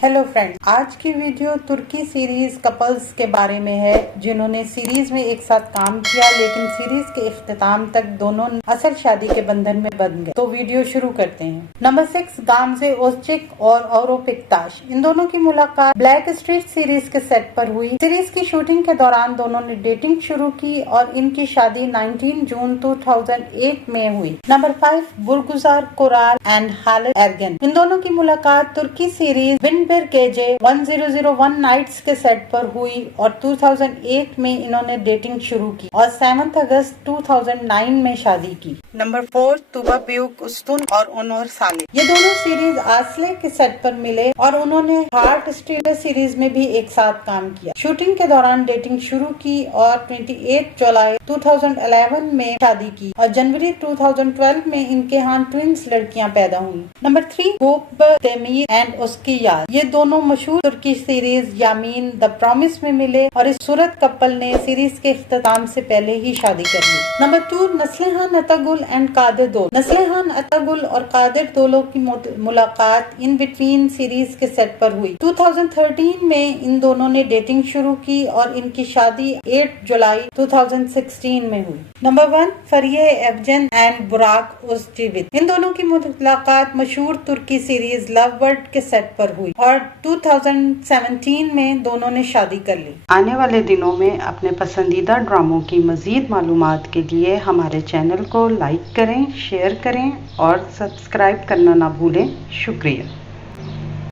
Hello friends, आज की video तुर्की series couples के बारे में है जिन्होंने सीरीज में एक साथ काम किया, लेकिन सीरीज के इख्तिताम तक दोनों असल शादी के बंधन में बंध गए। तो वीडियो शुरू करते हैं। नंबर 6, गामजे ओज़चेक और औरो पिक्ताश। इन दोनों की मुलाकात ब्लैक स्ट्रीट सीरीज के सेट पर हुई। सीरीज की शूटिंग के दौरान दोनों ने डेटिंग शुरू की और इनकी शादी 19 जून 2008 में हुई। Number 5, Bergüzar Korel and Halit Ergenç. इन दोनों की मुलाकात तुर्की सीरीज बिर केजे 1001 नाइट्स के सेट पर हुई और 2008 में इन्होंने डेटिंग शुरू की और 7 अगस्त 2009 में शादी की। नंबर 4, तुबा ब्यूक उस्तुन और ओनोर साले। ये दोनों सीरीज आसले के सेट पर मिले और उन्होंने हार्ट स्ट्रीट सीरीज में भी एक साथ काम किया। शूटिंग के दौरान डेटिंग शुरू की और 28 जुलाई 2011 में शादी की और जनवरी 2012 में इनके यहाँ ट्विंस लड़कियां पैदा हुई। नंबर 3, गोप तेमीर एंड उसकी याद। ये दोनों मशहूर तुर्की सीरीज यामीन द प्रॉमिस में मिले और इस सूरत कपल ने सीरीज के इख्तिताम से पहले ही शादी कर ली। नंबर 2, नस्लेहान अतागुल एंड कादिर दोल। नस्लेहान अतागुल और कादिर दोलो की मुलाकात इन बिटवीन सीरीज के सेट पर हुई। 2013 में इन दोनों ने डेटिंग शुरू की और इनकी शादी 8 जुलाई 2016 में हुई। नंबर 1, फरिये एवजन एंड बुराक उज़जीवित। इन दोनों की मुलाकात मशहूर तुर्की सीरीज लव बर्ड के सेट पर हुई और 2017 में दोनों ने शादी कर ली। आने वाले दिनों में अपने पसंदीदा ड्रामों की मजीद मालूमात के लिए हमारे चैनल को लाइक करें, शेयर करें और सब्सक्राइब करना ना भूलें। शुक्रिया।